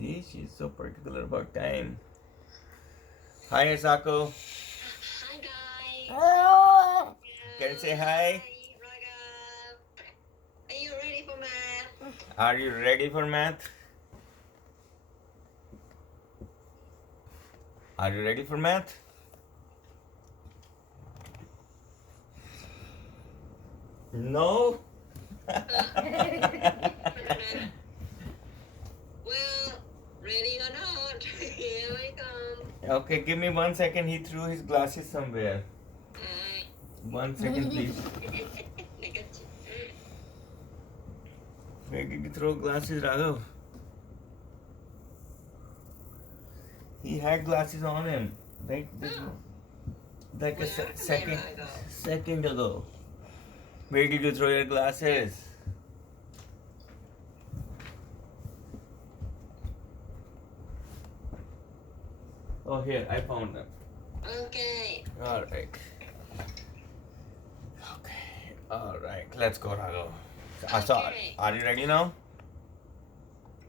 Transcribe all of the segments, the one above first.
See, she's so particular about time. Hi, Asako. Hi guys. Can you say hi? Hi Raghav. Are you ready for math? Are you ready for math? Are you ready for math? No? Well, ready or not, here we come. Okay, give me 1 second. He threw his glasses somewhere. Alright. 1 second, please. I got you. Where did you throw glasses, Raghav? He had glasses on him. Like a Where are they, second Raghav? second ago. Where did you throw your glasses? Oh, here, I found them. Okay. Alright. Okay. Alright, let's go, Raghav. So, Okay. are you ready now?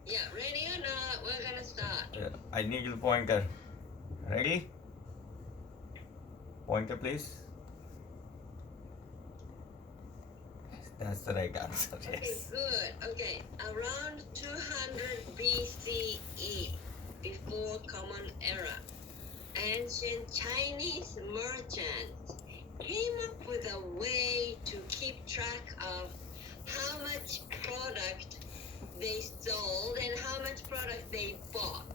Yeah, ready or not, we're gonna start. I need your pointer. Ready? Pointer, please. That's the right answer, Okay, yes. good. Okay, around 200 BCE, before Common Era, ancient Chinese merchants came up with a way to keep track of how much product they sold and how much product they bought.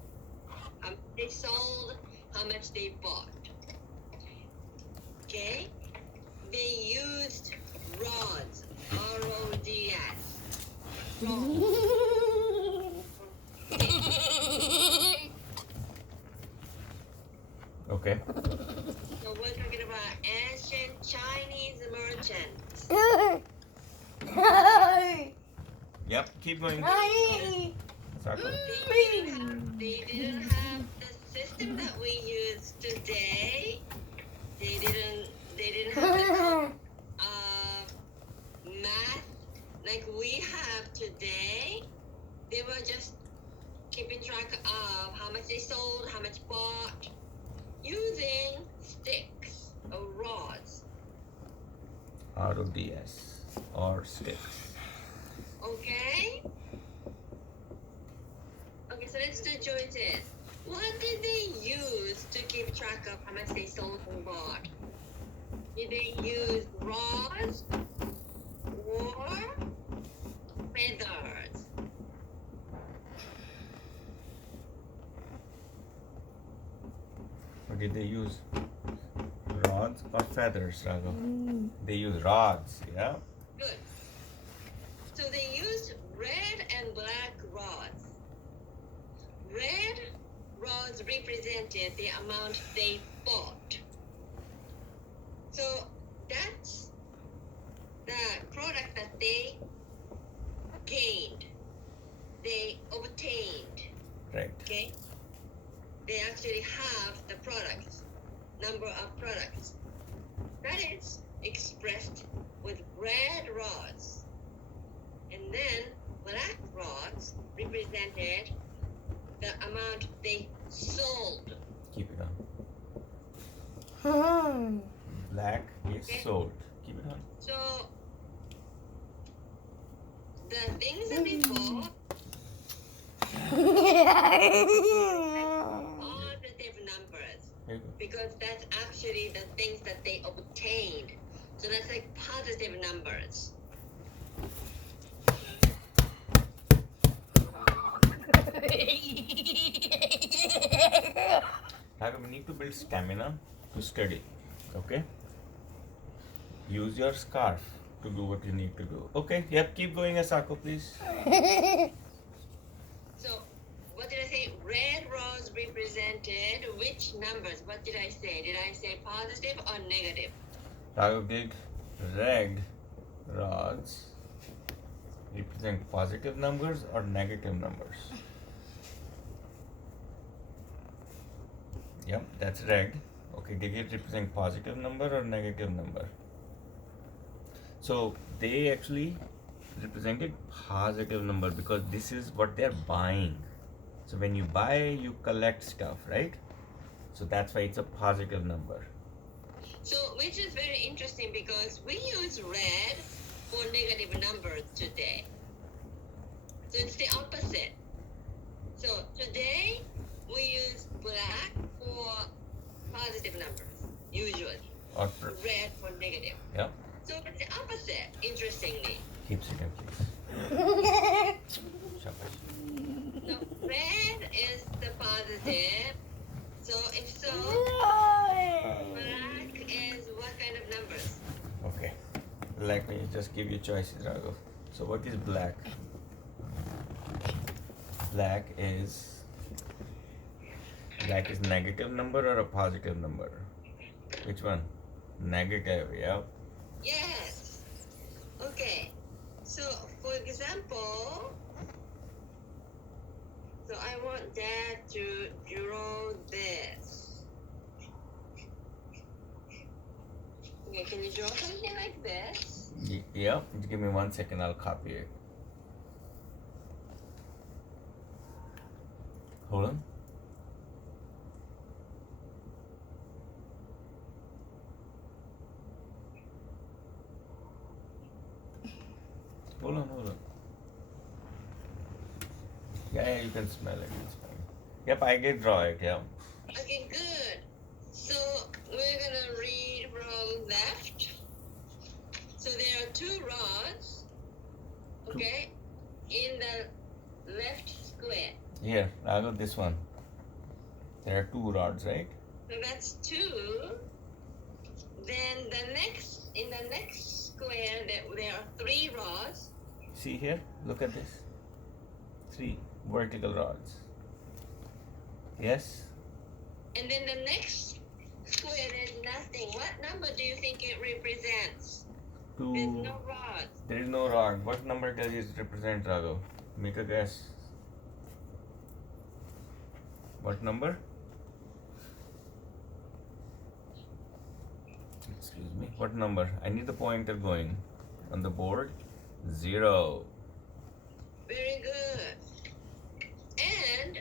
How much they sold, how much they bought. Okay? They used rods, R-O-D-S. Okay. So we're talking about ancient Chinese merchants. Yep, keep going. Sako. They didn't have the system that we use today. They didn't have the kind of math like we have today. They were just keeping track of how much they sold, how much bought, using sticks or rods. RODS or sticks. Okay? Okay, so let's do choices. What did they use to keep track of how much they sold and bought? Did they use rods or feathers? Or did they use rods or feathers, Raghav? They use rods, yeah? Good. So they used red and black rods. Red rods represented the amount they bought. So that's the product that they gained, they obtained. Right. Okay? They actually have the products, number of products. That is expressed with red rods. And then black rods represented the amount they sold. Keep it on. Black is Okay. sold. Keep it on. So the things that they bought, positive numbers, Here you go. because that's actually the things that they obtained. So that's like positive numbers. Raghav, we need to build stamina to study. Okay? Use your scarf to do what you need to do. Okay, yep, keep going, Asako, please. So what did I say? Red rods represented which numbers? What did I say? Did I say positive or negative? Raghav did red rods represent positive numbers or negative numbers. Yep, that's red. Okay, did it represent positive number or negative number? So they actually represented positive number because this is what they're buying. So when you buy, you collect stuff, right? So that's why it's a positive number. So, which is very interesting because we use red for negative numbers today. So it's the opposite. So today we use black for positive numbers, usually. Or Red for negative. yeah. So it's the opposite, interestingly. Keep sitting, please. Shabash. So red is the positive. So if so, black is what kind of numbers? Okay. Let me just give you choices, Raghav. So what is black? Black is negative number or a positive number? Which one? Negative, yeah. Yes. Okay. So for example, so I want Dad to draw this. Okay, can you draw something like this? Yeah. Give me 1 second, I'll copy it. Hold on. Hold on. Yeah, you can smell it. It's fine. Yep, I did draw it. Yeah. Okay, good. So we're gonna read from left. So there are two rods, okay, in the left square. Here, Raghav, this one. There are 2 rods, right? So that's 2. Then in the next square, there are 3 rods. See here? Look at this. 3 vertical rods. Yes? And then the next square, there's nothing. What number do you think it represents? 2. There's no rods. There is no rod. What number does it represent, Raghav? Make a guess. What number? Excuse me. What number? I need the pointer going on the board. 0. Very good. And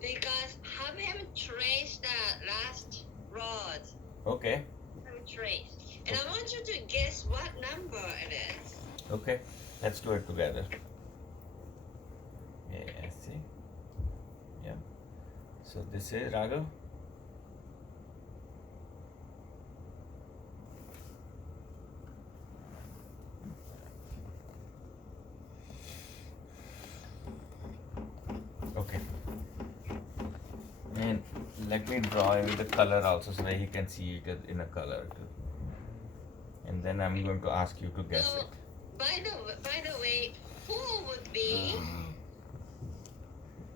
because have him trace the last rods. Okay. Have him trace. And I want you to guess what number it is. Okay. Let's do it together. Yeah, see? Yeah. So this is Raghav. Okay. And let me draw in the color also so that he can see it in a color too. And then I'm going to ask you to guess So, it. by the way, 4 would be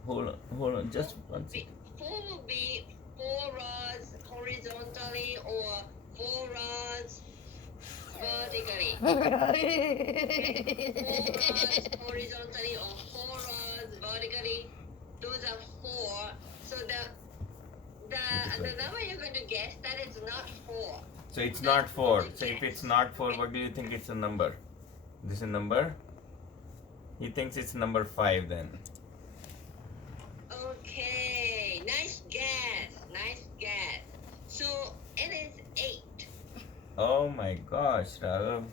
Hold on, just 1 second. 4 would be 4 rods horizontally or 4 rods vertically. 4 rods horizontally or 4 rods vertically. Those are 4. So the number you're going to guess, that is not 4. So it's not 4. So if it's not 4, what do you think it's a number? This is a number? He thinks it's number 5 then. Okay, nice guess. So it is 8. Oh my gosh, Raghav.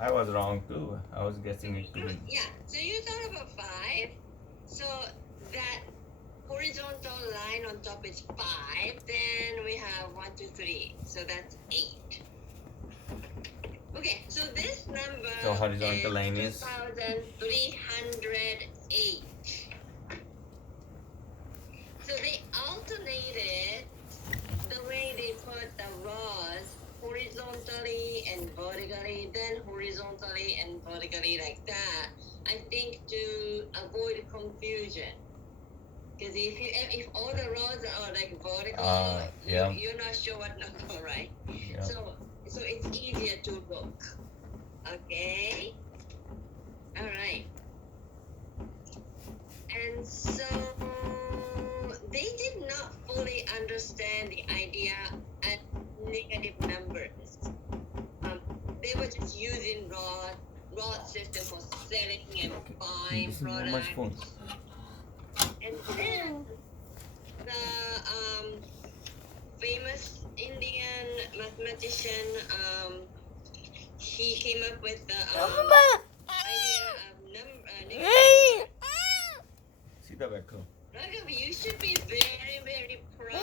I was wrong too. I was guessing it too. Yeah, so you thought about 5. So that horizontal line on top is 5. Then we have 1, 2, 3. So that's 8. Okay, so this number So horizontal line is 2,308. So they alternated the way they put the rods horizontally and vertically, then horizontally and vertically like that. I think to avoid confusion. Because if all the rods are like vertical, yeah. you're not sure what number, right? Yeah. So it's easier to look. Okay. All right. And so they did not fully understand the idea at negative numbers. They were just using rod system for selling and buying This is not my products. phone. And then the famous Indian mathematician, he came up with the idea of negative. सीधा बैठो. Raghav, you should be very, very proud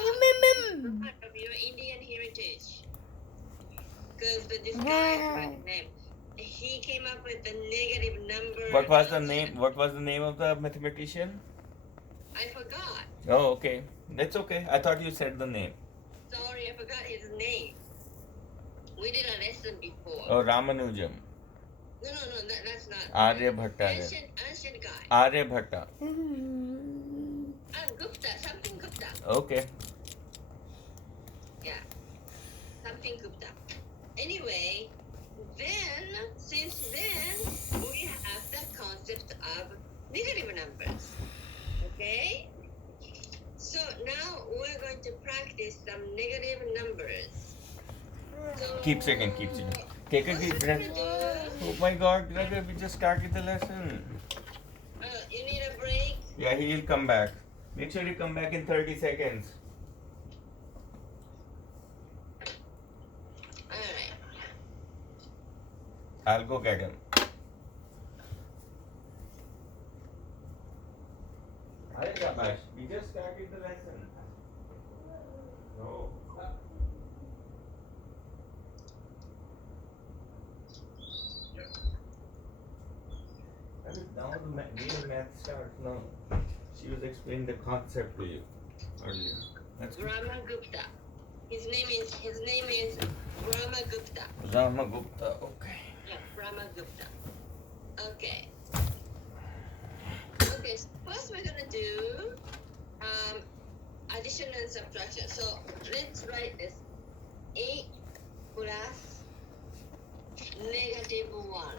of your Indian heritage. Because this guy, he came up with the negative number. What was the name? What was the name of the mathematician? I forgot. Oh, okay. That's okay. I thought you said the name. Sorry, I forgot his name. We did a lesson before. Oh, Ramanujan. No, that's not. Aryabhatta. Ancient guy. Aryabhatta. Gupta, something Gupta. Okay. Yeah, something Gupta. Anyway, since then, we have the concept of negative numbers. Okay? So now we're going to practice some negative numbers. So, Keep checking. Take a deep breath. Oh my God, Raghav, we just started the lesson. You need a break? Yeah, he'll come back. Make sure you come back in 30 seconds. Alright. I'll go get him. Hi, Shabash. We just started the lesson. No. Now the real math starts now. She was explaining the concept to you earlier. That's good. Ramagupta. His name is Ramagupta. Ramagupta, okay. Yeah, Ramagupta. Okay. Okay, so first we're gonna do addition and subtraction. So let's write this. 8 plus negative 1.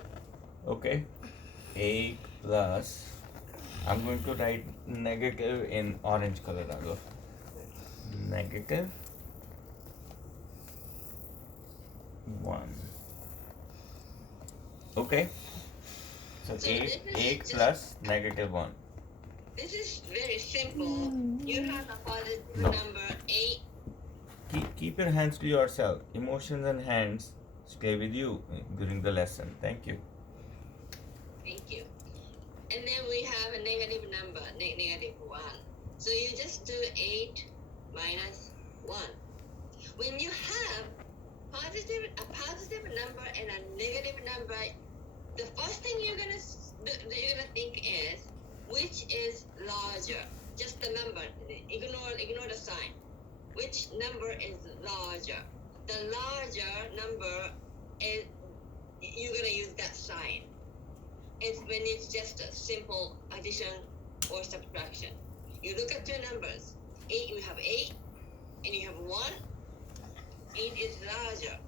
Okay. 8 plus. I'm going to write negative in orange color, Raghav. Negative 1. Okay. So So 8 plus negative 1. This is very simple. You have a positive No. number 8. Keep your hands to yourself. Emotions and hands stay with you during the lesson. Thank you. Thank you. And then we have a negative number, negative 1. So you just do 8 minus 1. When you have a positive number and a negative number, the first thing you're gonna think is which is larger. Just the number. Ignore the sign. Which number is larger? The larger number is you're gonna use that sign. It's when it's just a simple addition or subtraction. You look at two numbers. 8, you have 8, and you have 1. 8 is larger.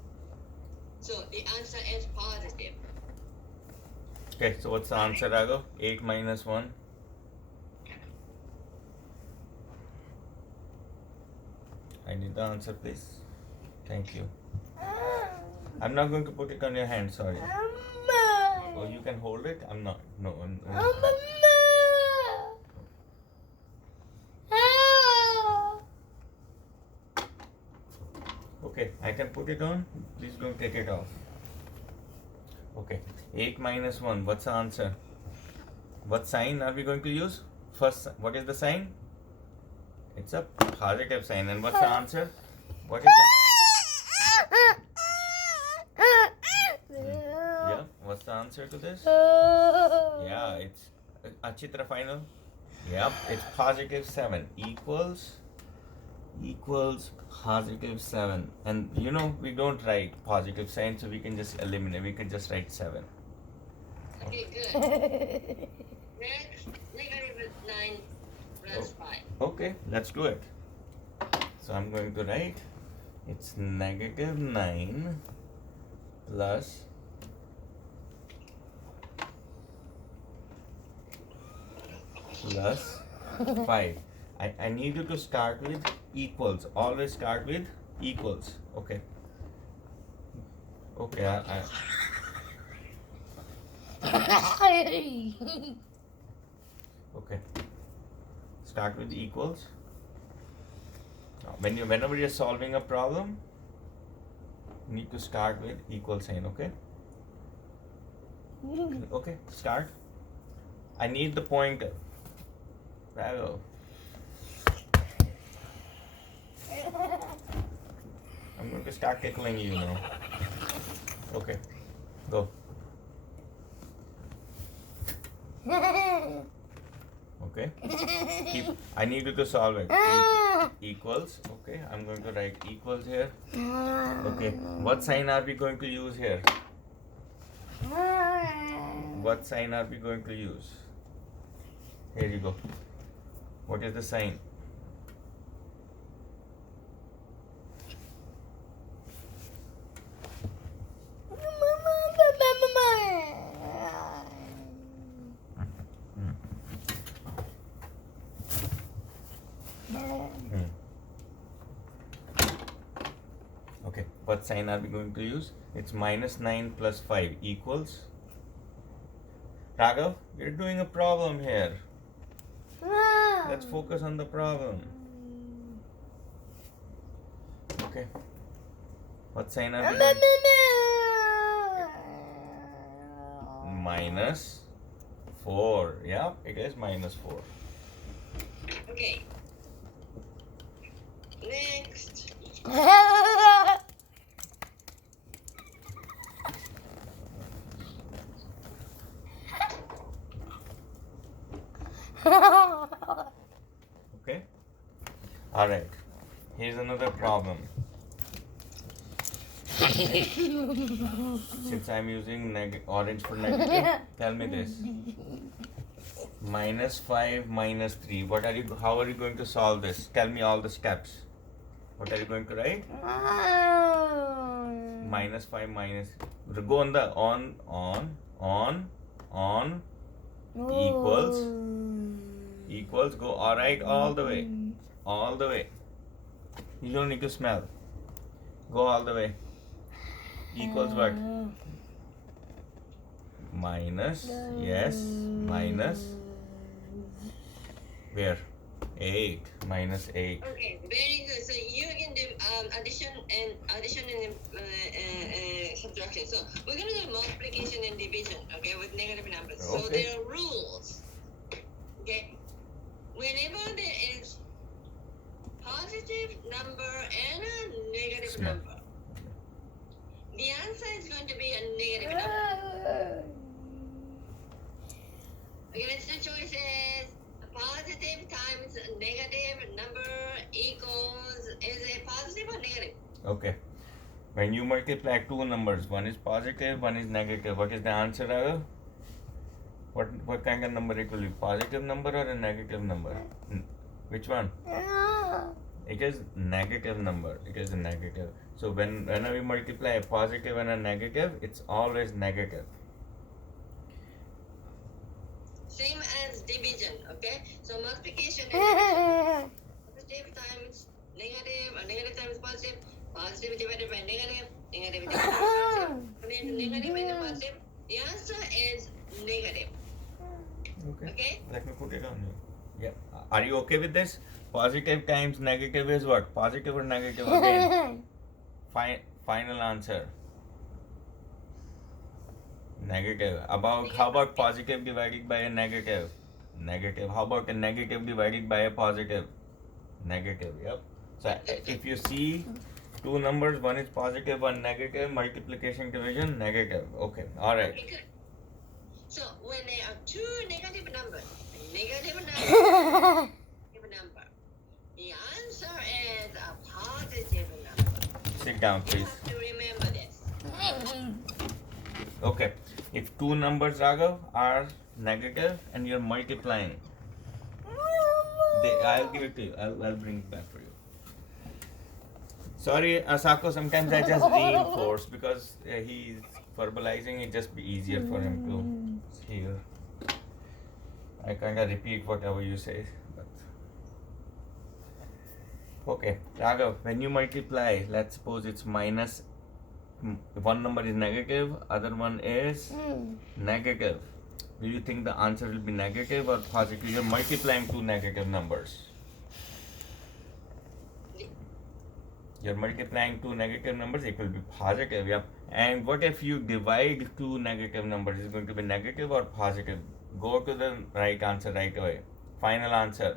So the answer is positive. Okay, so what's the answer, Raghav? 8 minus 1. I need the answer, please. Thank you. I'm not going to put it on your hand, sorry. Oh, you can hold it? I'm not. No, I'm. Okay, I can put it on. Please don't take it off. Okay, 8 minus 1. What's the answer? What sign are we going to use? First, what is the sign? It's a positive sign. And what's the answer? What is the... Yeah, what's the answer to this? Yeah, it's Achitra final. Yep, it's positive 7 equals positive 7. And you know, we don't write positive sign, so we can just eliminate. We can just write 7. Okay, good. Next, negative 9 plus 5. Okay, let's do it. So I'm going to write it's negative 9 plus plus 5. I need you to start with equals. Always start with equals. Okay. Okay, okay. Start with equals. Whenever you're solving a problem, you need to start with equal sign, okay? Okay, start. I need the pointer. Bravo. I'm going to start tickling you now. Okay, go. Okay. I need you to solve it. Equals. Okay, I'm going to write equals here. Okay. What sign are we going to use here? What sign are we going to use? Here you go. What is the sign? Okay, what sign are we going to use? It's minus 9 plus 5 equals. Raghav, we're doing a problem here. Let's focus on the problem. Okay. What sign are we going minus 4. Yeah, it is minus 4. Okay. Next. Okay. All right. Here's another problem. Since I'm using orange for negative, tell me this. Minus 5 minus 3. How are you going to solve this? Tell me all the steps. What are you going to write? Minus 5 minus. Go on the on equals. Go alright all the way. All the way. You don't need to smell. Go all the way. Equals what? Minus. Yes. Minus. Where? 8. Minus 8. Okay, very good. So you can do addition and subtraction. So we're gonna do multiplication and division, okay, with negative numbers. So Okay. there are rules. Okay, whenever there is positive number and a negative Smell. number, the answer is going to be a negative number. Okay, let's do choices. Positive times a negative number equals, is it positive or negative? Okay. When you multiply two numbers, one is positive, one is negative, what is the answer, Raghav? What kind of number it will be? Positive number or a negative number? Which one? It is negative number. It is a negative. So whenever we multiply a positive and a negative, it's always negative. Same as division, okay? So multiplication and positive times negative, or negative times positive, positive divided by negative, negative divided by positive. I mean, negative and positive. The answer is negative. Okay? Let me put it on you. Yeah. Are you okay with this? Positive times negative is what? Positive or negative again? Final answer. Negative. How about positive divided by a negative? Negative. How about a negative divided by a positive? Negative. Yep. So if you see two numbers, one is positive, one negative, multiplication, division, negative. Okay. All right. Okay, good. So when there are two negative numbers, negative number, the answer is a positive number. Sit down, You please. have to remember this. Okay. If two numbers, Raghav, are negative and you're multiplying, I'll give it to you. I'll bring it back for you. Sorry, Asako, sometimes I just reinforce because he's verbalizing, it just be easier for him to hear. I kind of repeat whatever you say. But... Okay, Raghav, when you multiply, let's suppose it's minus, one number is negative, other one is negative. Do you think the answer will be negative or positive? You're multiplying two negative numbers. You're multiplying two negative numbers, it will be positive, yep. And what if you divide two negative numbers? Is it going to be negative or positive? Go to the right answer right away. Final answer.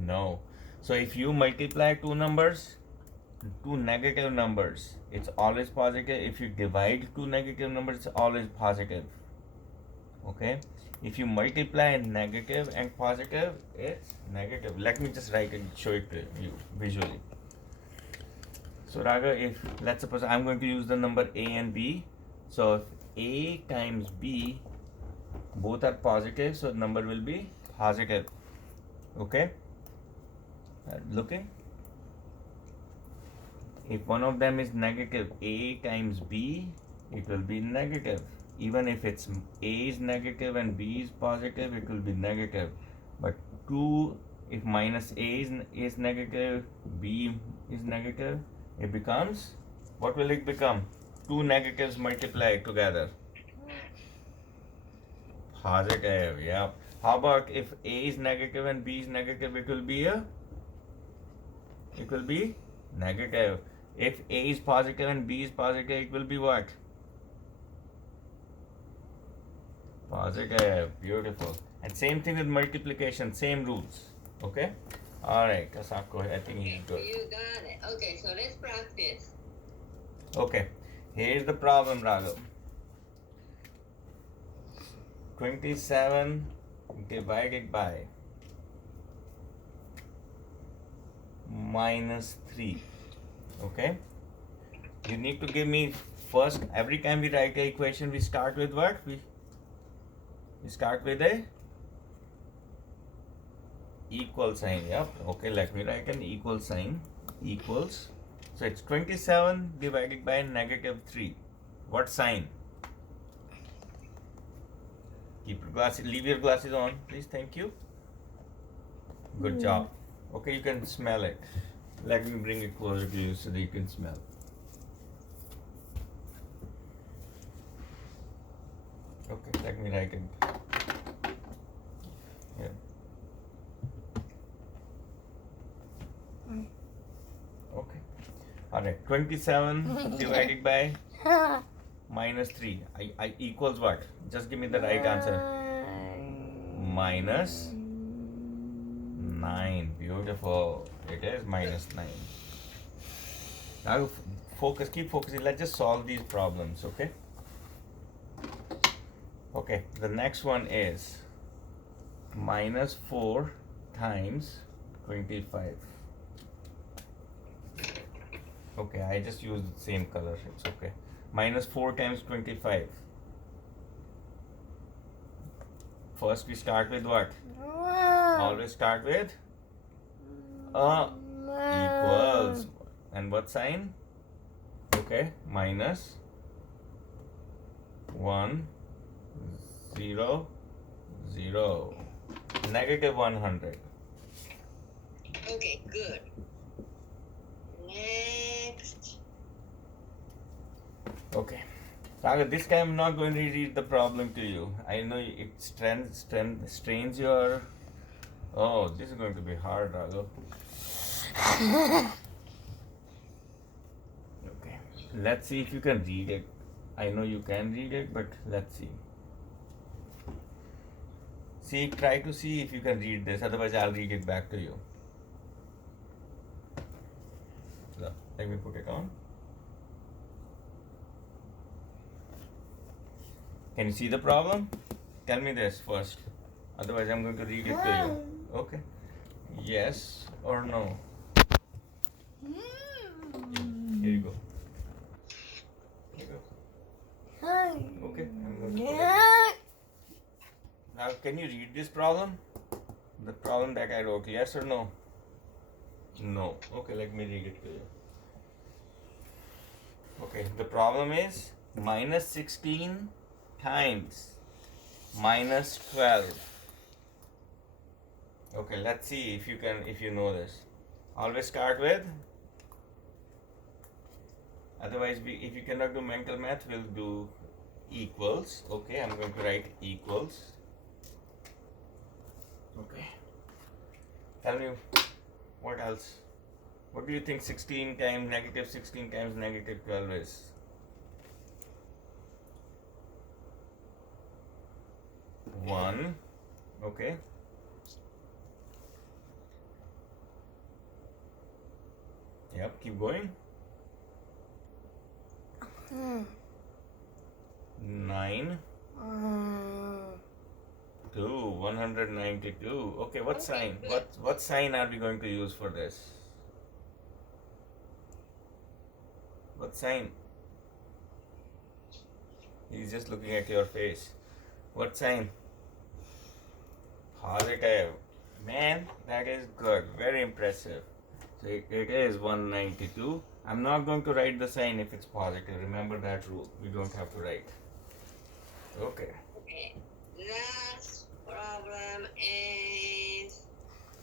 No. So if you multiply two numbers, two negative numbers, it's always positive. If you divide two negative numbers, it's always positive. Okay? If you multiply negative and positive, it's negative. Let me just write it, show it to you visually. So Raga, if let's suppose I'm going to use the number A and B. So if A times B, both are positive, so the number will be positive. Okay? Looking? If one of them is negative, A times B, it will be negative. Even if it's A is negative and B is positive, it will be negative. But 2, if minus A is negative, B is negative, it becomes, what will it become? Two negatives multiplied together. Positive, yeah. How about if A is negative and B is negative, it will be negative. If A is positive and B is positive, it will be what? Positive, beautiful. And same thing with multiplication, same rules. Okay? Alright, Kasako, I think he's good. You got it. Okay, so let's practice. Okay, here's the problem, Raghav. 27 divided by minus 3. Okay? You need to give me first, every time we write an equation, we start with what? We start with a equal sign. Yep. Okay, let me write an equal sign. Equals. So it's 27 divided by negative 3. What sign? Keep your glasses, leave your glasses on, please. Thank you. Good job. Okay, you can smell it. Let me bring it closer to you so that you can smell. Okay, let me write it. Yeah. Okay. Alright, 27 divided by minus 3. I equals what? Just give me the right answer. Minus 9. Beautiful. It is minus 9. Now focus, keep focusing. Let's just solve these problems, okay? Okay, the next one is minus 4 times 25. Okay, I just used the same color, it's okay. Minus 4 times 25. First we start with what? Always start with equals. And what sign? Okay, minus 1, 0, 0. Negative 100. Okay, good. Next. Okay. Sagar, this time I'm not going to read the problem to you. I know it strains your... Oh, this is going to be hard, Raghav. Okay. Let's see if you can read it. I know you can read it, but let's see. See, try to see if you can read this. Otherwise, I'll read it back to you. So, let me put it on. Can you see the problem? Tell me this first. Otherwise, I'm going to read it to you. Okay. Yes or no? Here you go. Here you go. Okay. I'm going to put it. Now, can you read this problem? The problem that I wrote. Yes or no? No. Okay, let me read it to you. Okay, the problem is minus 16 times minus 12. Okay, let's see if you know this. Always start with. Otherwise, if you cannot do mental math, we'll do equals. Okay, I'm going to write equals. Okay. Tell me what else. What do you think 16 times negative 16 times negative 12 is? One. Okay. Yep, keep going. 9 2 192. Okay, what sign? What sign are we going to use for this? What sign? He's just looking at your face. What sign? Positive. Man, that is good. Very impressive. So it is 192. I'm not going to write the sign if it's positive. Remember that rule. We don't have to write. Okay. Okay. Last problem is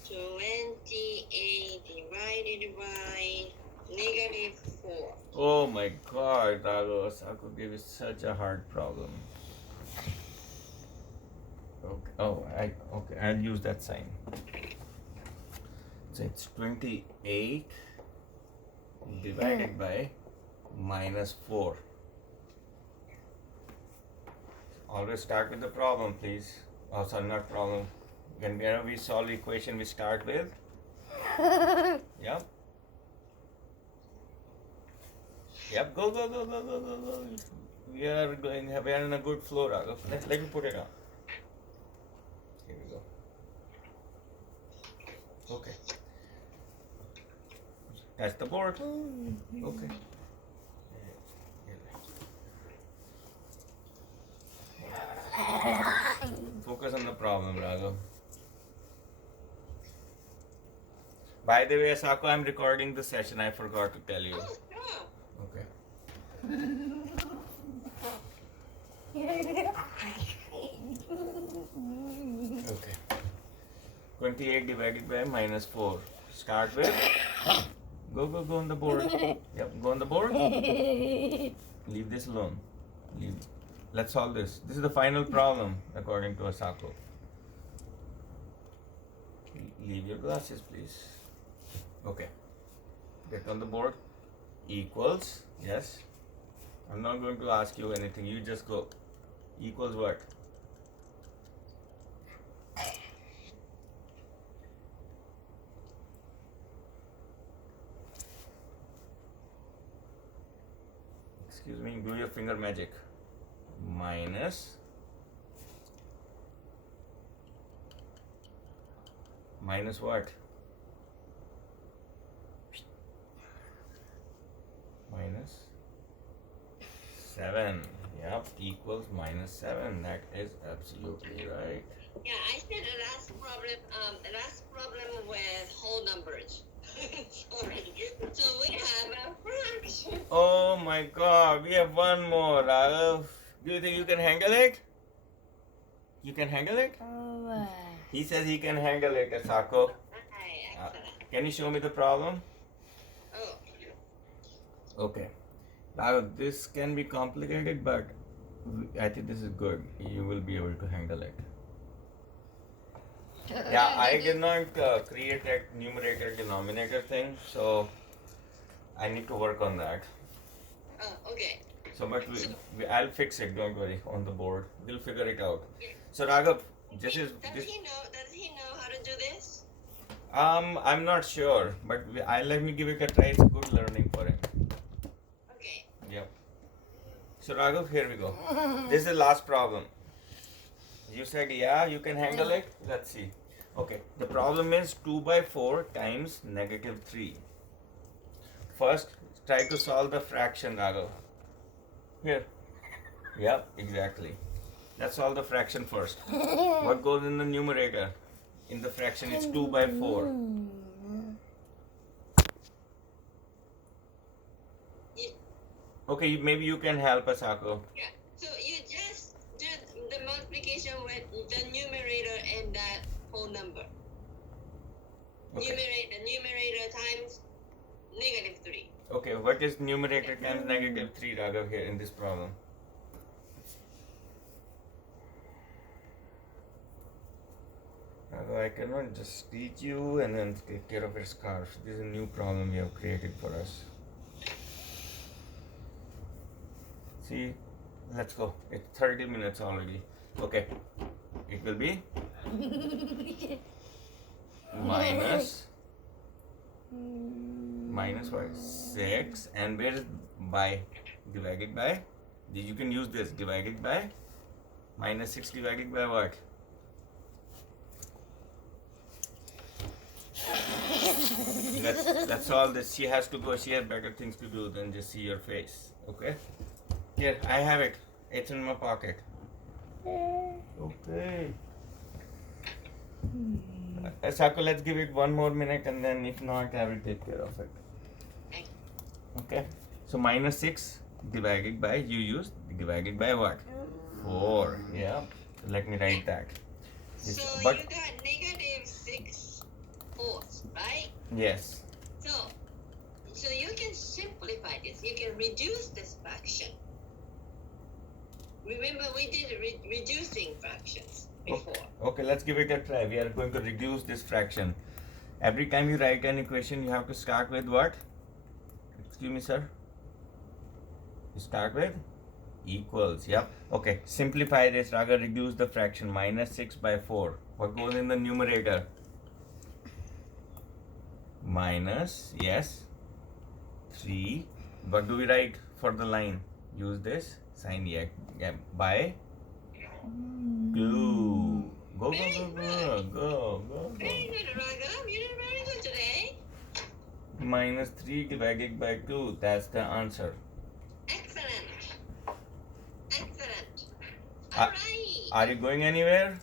28 divided by negative 4. Oh my God, Dagos, I could give you such a hard problem. Okay. Oh, okay. I'll use that sign. So it's 28 divided by minus 4. Always start with the problem, please. Oh, sorry, not problem. Whenever we solve equation, we start with. Yep. Yep. Go. We are in a good flow, Raghav. Let me put it on. Here we go. Okay. That's the board. Okay. Focus on the problem, Raghav. By the way, Asako, I'm recording the session. I forgot to tell you. Oh, sure. Okay. Okay. 28 divided by minus 4. Start with. Go on the board. Yep, go on the board. Leave this alone. Let's solve this. This is the final problem according to Asako. Leave your glasses, please. Okay. Get on the board. Equals. Yes. I'm not going to ask you anything. You just go. Equals what? Excuse me, do your finger magic. Minus what? Minus 7. Yep, equals minus 7. That is absolutely right. Yeah, I said the last problem with whole numbers. Sorry. So we have a fraction. Oh my God, we have one more, Raghav. Do you think you can handle it? You can handle it? He says he can handle it, Asako. Excellent. Can you show me the problem? Oh, Okay. Now this can be complicated, but I think this is good. You will be able to handle it. Yeah, I did not create that numerator denominator thing, so I need to work on that. oh, okay. So, but I'll fix it. Don't worry. On the board, we'll figure it out. So, Raghav, Does he know how to do this? I'm not sure, but let me give it a try. It's good learning for him. Okay. Yep. So, Raghav, here we go. This is the last problem. You said, yeah, you can handle it. Let's see. Okay, the problem is 2 by 4 times negative 3. First, try to solve the fraction, Raghav. Here. Yep, exactly. Let's solve the fraction first. What goes in the numerator? In the fraction, it's 2 by 4. Okay, maybe you can help us, Ako. Yeah. So you just do the multiplication with the numerator and that whole number. Okay. The numerator times negative 3. Okay, what is numerator times negative 3, Raghav, here in this problem? Sago, I cannot just teach you and then take care of your scarf. This is a new problem you have created for us. See, let's go. It's 30 minutes already. Okay, it will be minus what? 6, and where is by? Divided by? You can use this. Divided by minus 6 divided by what? Let's solve this. She has to go. She has better things to do than just see your face. Okay? Here, I have it. It's in my pocket. Okay. Sako, let's give it 1 more minute, and then if not, I will take care of it. Okay? So minus 6 divided by, you use divided by what? 4. Yeah. Let me write that. So But you got negative 6/4, right? yes. So you can simplify this. You can reduce this fraction. Remember, we did reducing fractions before. Okay, let's give it a try. We are going to reduce this fraction. Every time you write an equation, you have to start with what? Excuse me, sir. You start with equals. Yep. Okay. Simplify this. Raga, reduce the fraction. Minus 6 by 4. What goes in the numerator? Minus, yes, 3. What do we write for the line? Use this sign, yeah, by 2. Go. Very good, Raga. You did very good today. Minus 3 divided by 2. That's the answer. Excellent. Uh, All right. Are you going anywhere?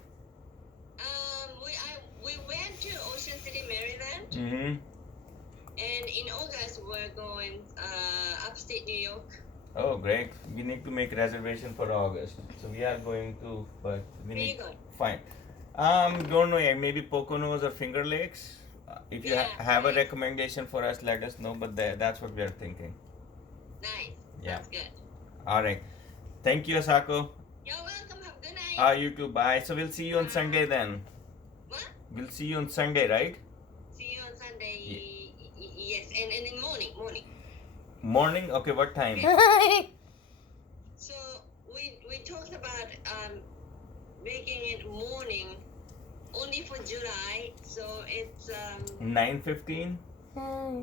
We went to Ocean City, Maryland, Mm-hmm. and in August we're going upstate New York. Oh, great. We need to make reservation for August. So we are going to, but we Where you need going? fine. Don't know yet. Maybe Poconos or Finger Lakes. If you Yeah, have a right. recommendation for us, let us know. But that's what we are thinking. Nice. Yeah. That's good. All right. Thank you, Asako. You're welcome. Have a good night. You too. Bye. So we'll see you on Sunday then. What? We'll see you on Sunday, right? See you on Sunday. Yes, and in morning. Morning. Okay. What time? So we talked about making it morning only for July. So it's 9:15. uh